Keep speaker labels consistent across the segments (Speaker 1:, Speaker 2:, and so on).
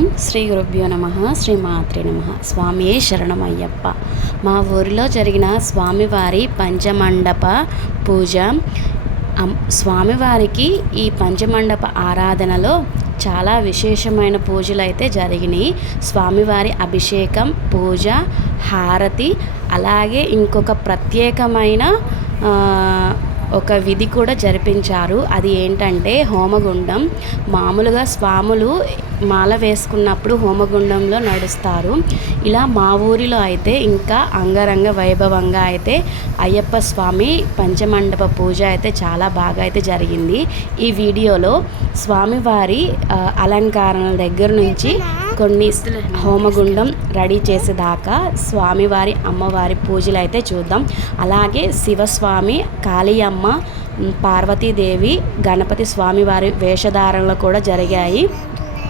Speaker 1: ఓం శ్రీ గురుభ్యో నమ. శ్రీ మాత్రే నమ. స్వామి శరణమయ్యప్ప. మా ఊరిలో జరిగిన స్వామివారి పంచమండప పూజ స్వామివారికి ఈ పంచమండప ఆరాధనలో చాలా విశేషమైన పూజలు అయితే జరిగినాయి. స్వామివారి అభిషేకం పూజ హారతి అలాగే ఇంకొక ప్రత్యేకమైన ఒక విధి కూడా జరిపించారు. అది ఏంటంటే హోమగుండం. మామూలుగా స్వాములు మాల వేసుకున్నప్పుడు హోమగుండంలో నడుస్తారు. ఇలా మా ఊరిలో అయితే ఇంకా అంగరంగ వైభవంగా అయితే అయ్యప్ప స్వామి పంచమండప పూజ అయితే చాలా బాగా అయితే జరిగింది. ఈ వీడియోలో స్వామివారి అలంకారణల అలంకరణల దగ్గర నుంచి కొన్ని హోమగుండం రెడీ చేసేదాకా స్వామివారి అమ్మవారి పూజలు అయితే చూద్దాం. అలాగే శివస్వామి కాళీయమ్మ పార్వతీదేవి గణపతి స్వామివారి వేషధారణలు కూడా జరిగాయి.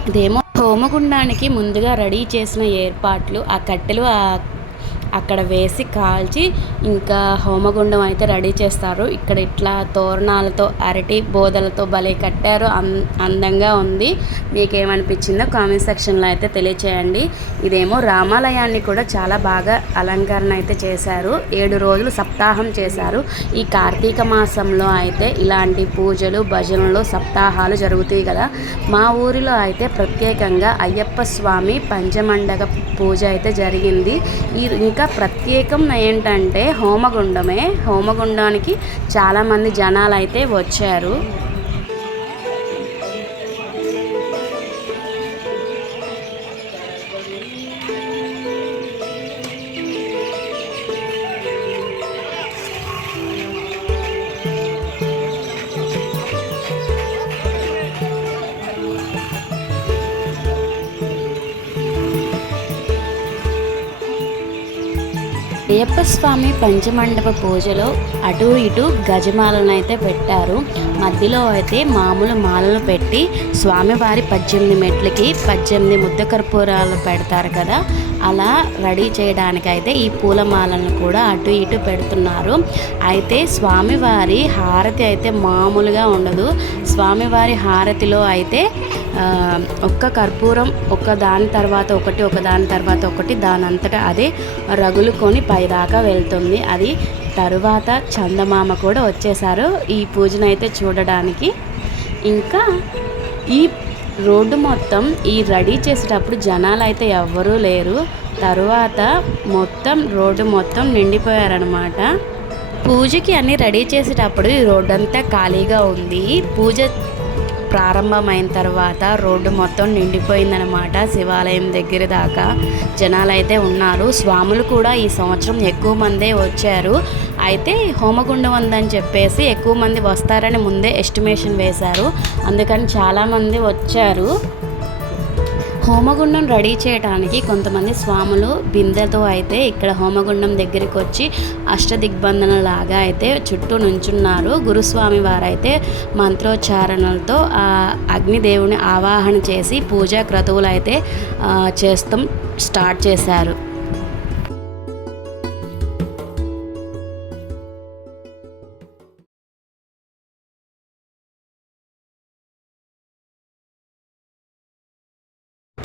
Speaker 1: ఇదేమో హోమగుండానికి ముందుగా రెడీ చేసిన ఏర్పాట్లు ఆ కట్టెలు ఆ అక్కడ వేసి కాల్చి ఇంకా హోమగుండం అయితే రెడీ చేస్తారు. ఇక్కడ ఇట్లా తోరణాలతో అరటి బోదలతో భలే కట్టారు. అం అందంగా ఉంది. మీకేమనిపించిందో కామెంట్ సెక్షన్లో అయితే తెలియచేయండి. ఇదేమో రామాలయాన్ని కూడా చాలా బాగా అలంకరణ అయితే చేశారు. ఏడు రోజులు సప్తాహం చేశారు. ఈ కార్తీక మాసంలో అయితే ఇలాంటి పూజలు భజనలు సప్తాహాలు జరుగుతాయి కదా. మా ఊరిలో అయితే ప్రత్యేకంగా అయ్యప్ప స్వామి పంచమండగ పూజ అయితే జరిగింది. ఈ ఇంకా ప్రత్యేకం ఏంటంటే హోమగుండమే. హోమగుండానికి చాలామంది జనాలు అయితే వచ్చారు. అయ్యప్ప స్వామి పంచమండప పూజలో అటు ఇటు గజమాలను అయితే పెట్టారు. మధ్యలో అయితే మామూలు మాలలు పెట్టి స్వామివారి పద్దెనిమిది మెట్లకి పద్దెనిమిది ముద్ద కర్పూరాలు పెడతారు కదా. అలా రెడీ చేయడానికి అయితే ఈ పూలమాలను కూడా అటు ఇటు పెడుతున్నారు. అయితే స్వామివారి హారతి అయితే మామూలుగా ఉండదు. స్వామివారి హారతిలో అయితే ఒక్క కర్పూరం ఒక దాని తర్వాత ఒకటి ఒక దాని తర్వాత ఒకటి దాని అంతటా అదే రగులుకొని పైదాకా వెళ్తుంది. అది తరువాత చందమామ కూడా వచ్చేసారు ఈ పూజను అయితే చూడడానికి. ఇంకా ఈ రోడ్డు మొత్తం ఈ రెడీ చేసేటప్పుడు జనాలు అయితే ఎవ్వరూ లేరు. తరువాత మొత్తం రోడ్డు మొత్తం నిండిపోయారనమాట పూజకి అన్నీ రెడీ చేసేటప్పుడు ఈ రోడ్డు అంతా ఖాళీగా ఉంది. పూజ ప్రారంభమైన తర్వాత రోడ్డు మొత్తం నిండిపోయిందనమాట శివాలయం దగ్గర దాకా జనాలు అయితే ఉన్నారు. స్వాములు కూడా ఈ సంవత్సరం ఎక్కువ మందే వచ్చారు. అయితే హోమగుండం ఉందని చెప్పేసి ఎక్కువ మంది వస్తారని ముందే ఎస్టిమేషన్ వేశారు. అందుకని చాలామంది వచ్చారు. హోమగుండం రెడీ చేయడానికి కొంతమంది స్వాములు బిందెతో అయితే ఇక్కడ హోమగుండం దగ్గరికి వచ్చి అష్టదిగ్బంధన లాగా అయితే చుట్టూ నుంచున్నారు. గురుస్వామి వారైతే మంత్రోచ్చారణలతో ఆ అగ్నిదేవుని ఆవాహన చేసి పూజా క్రతువులు అయితే చేస్తాం స్టార్ట్ చేశారు.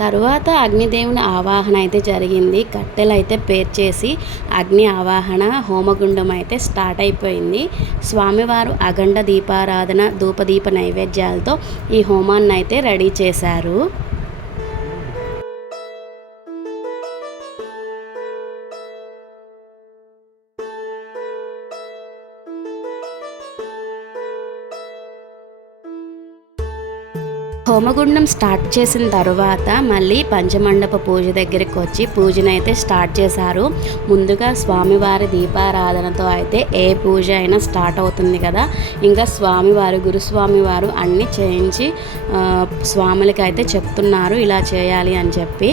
Speaker 1: తరువాత అగ్నిదేవుని ఆవాహన అయితే జరిగింది. కట్టెలు అయితే పేర్చేసి అగ్ని ఆవాహన హోమగుండం అయితే స్టార్ట్ అయిపోయింది. స్వామివారు అఖండ దీపారాధన ధూపదీప నైవేద్యాలతో ఈ హోమాన్ని అయితే రెడీ చేశారు. హోమగుండం స్టార్ట్ చేసిన తర్వాత మళ్ళీ పంచమండప పూజ దగ్గరికి వచ్చి పూజనైతే స్టార్ట్ చేశారు. ముందుగా స్వామివారి దీపారాధనతో అయితే ఏ పూజ అయినా స్టార్ట్ అవుతుంది కదా. ఇంకా స్వామివారు గురుస్వామి వారు అన్నీ చేయించి స్వాములకి అయితే చెప్తున్నారు ఇలా చేయాలి అని చెప్పి.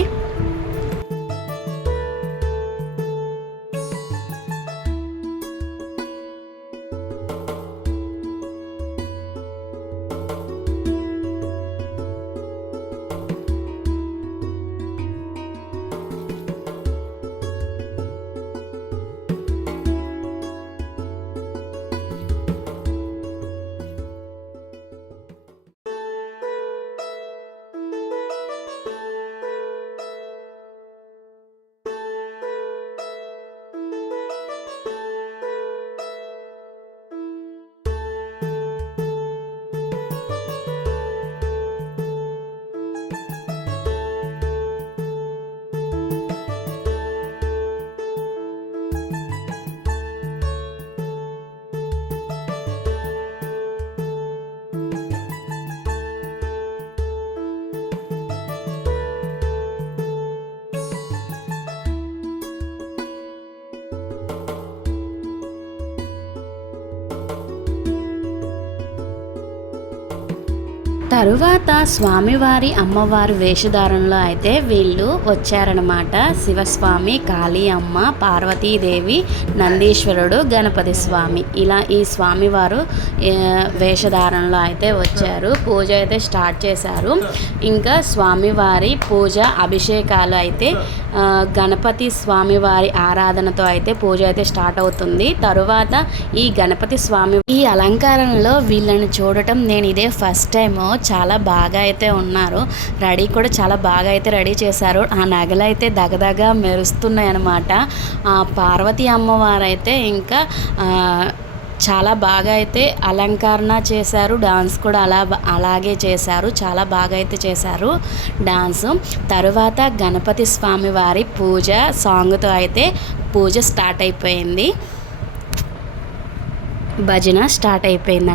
Speaker 1: తరువాత స్వామివారి అమ్మవారి వేషధారణలో అయితే వీళ్ళు వచ్చారనమాట శివస్వామి కాళీ అమ్మ పార్వతీదేవి నందీశ్వరుడు గణపతి స్వామి. ఇలా ఈ స్వామివారు వేషధారణలో అయితే వచ్చారు. పూజ అయితే స్టార్ట్ చేశారు. ఇంకా స్వామివారి పూజ అభిషేకాలు అయితే గణపతి స్వామివారి ఆరాధనతో అయితే పూజ అయితే స్టార్ట్ అవుతుంది. తరువాత ఈ గణపతి స్వామి ఈ అలంకారంలో వీళ్ళని చూడటం నేను ఇదే ఫస్ట్ టైము. చాలా బాగా అయితే ఉన్నారు. రెడీ కూడా చాలా బాగా అయితే రెడీ చేశారు. ఆ నగలు అయితే దగదగా మెరుస్తున్నాయి అనమాట ఆ పార్వతీ అమ్మవారు అయితే ఇంకా చాలా బాగా అయితే అలంకరణ చేశారు. డాన్స్ కూడా అలా అలాగే చేశారు. చాలా బాగా అయితే చేశారు డాన్స్. తరువాత గణపతి స్వామి వారి పూజ సాంగ్తో అయితే పూజ స్టార్ట్ అయిపోయింది. భజన స్టార్ట్ అయిపోయింది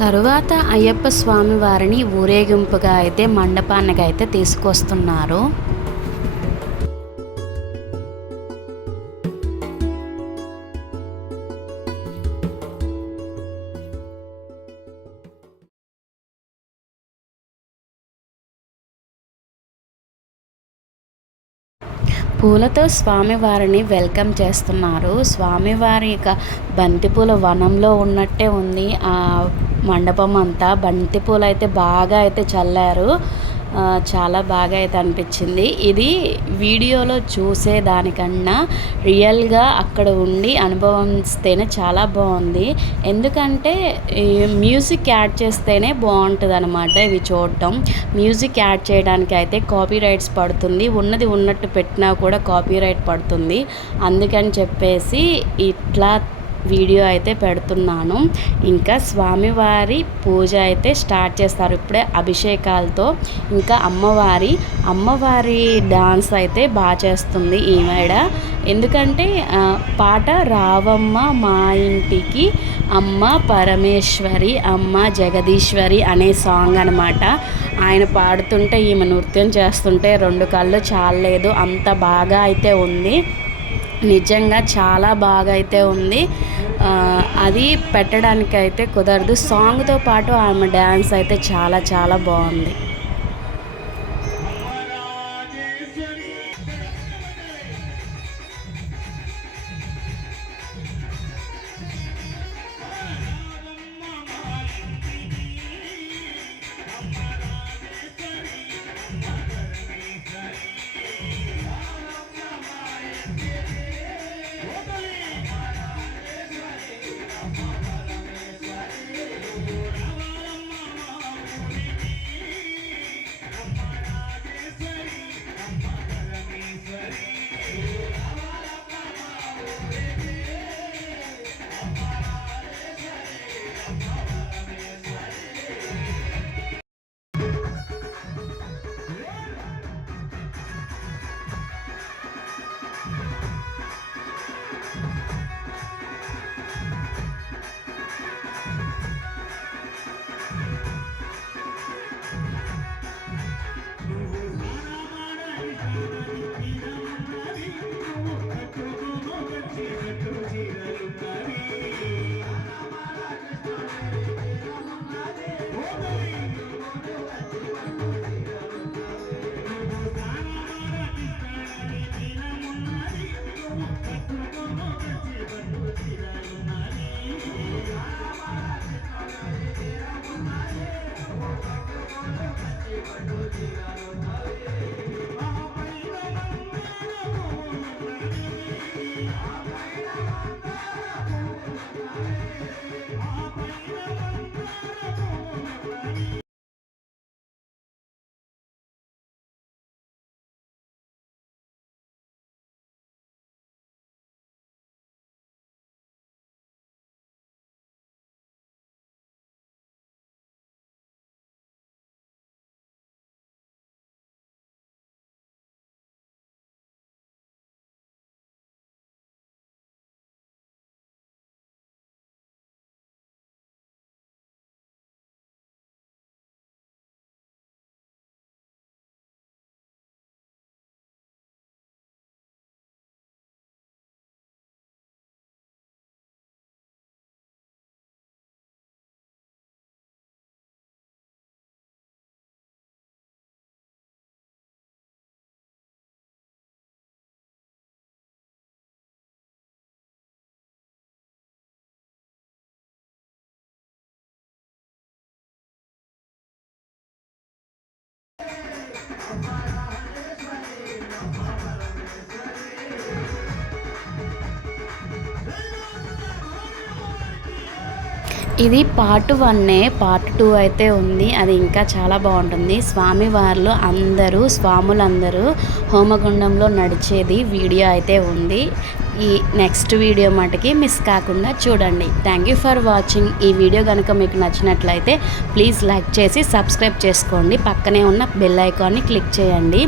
Speaker 1: తరువాత అయ్యప్ప స్వామి వారిని ఊరేగింపుగా అయితే మండపానికి అయితే తీసుకొస్తున్నారు. పూలతో స్వామివారిని వెల్కమ్ చేస్తున్నారు. స్వామివారి యొక్క బంతిపూల వనంలో ఉన్నట్టే ఉంది. ఆ మండపం అంతా. బంతిపూలు అయితే బాగా అయితే చల్లారు. చాలా బాగా అయితే అనిపించింది. ఇది వీడియోలో చూసే దానికన్నా రియల్గా అక్కడ ఉండి అనుభవిస్తేనే చాలా బాగుంది. ఎందుకంటే మ్యూజిక్ యాడ్ చేస్తేనే బాగుంటుంది అనమాట ఇవి చూడటం. మ్యూజిక్ యాడ్ చేయడానికి అయితే కాపీ రైట్స్ పడుతుంది. ఉన్నది ఉన్నట్టు పెట్టినా కూడా కాపీ రైట్ పడుతుంది. అందుకని చెప్పేసి ఇట్లా వీడియో అయితే పెడుతున్నాను. ఇంకా స్వామివారి పూజ అయితే స్టార్ట్ చేస్తారు. ఇప్పుడే అభిషేకాలతో ఇంకా అమ్మవారి అమ్మవారి డాన్స్ అయితే బాగా చేస్తుంది ఈమెడ ఎందుకంటే పాట రావమ్మ మా ఇంటికి అమ్మ పరమేశ్వరి అమ్మ జగదీశ్వరి అనే సాంగ్ అనమాట ఆయన పాడుతుంటే ఈమె నృత్యం చేస్తుంటే రెండు కళ్ళు చాలలేదు. అంత బాగా అయితే ఉంది. నిజంగా చాలా బాగా అయితే ఉంది. అది పెట్టడానికి అయితే కుదరదు. సాంగ్తో పాటు ఆమె డ్యాన్స్ అయితే చాలా చాలా బాగుంది. ఇది పార్ట్ వన్నే పార్ట్ టూ అయితే ఉంది. అది ఇంకా చాలా బాగుంటుంది. స్వామివార్లు అందరూ స్వాములందరూ హోమగుండంలో నడిచేది వీడియో అయితే ఉంది. ఈ నెక్స్ట్ వీడియో మటుకి మిస్ కాకుండా చూడండి. థ్యాంక్ యూ ఫర్ వాచింగ్ ఈ వీడియో కనుక మీకు నచ్చినట్లయితే ప్లీజ్ లైక్ చేసి సబ్స్క్రైబ్ చేసుకోండి. పక్కనే ఉన్న బెల్ ఐకాన్ని క్లిక్ చేయండి.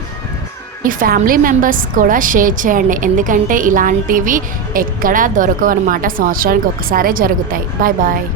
Speaker 1: మీ ఫ్యామిలీ మెంబర్స్ కూడా షేర్ చేయండి. ఎందుకంటే ఇలాంటివి ఎక్కడా దొరకవు అనమాట సంవత్సరానికి ఒకసారే జరుగుతాయి. Bye bye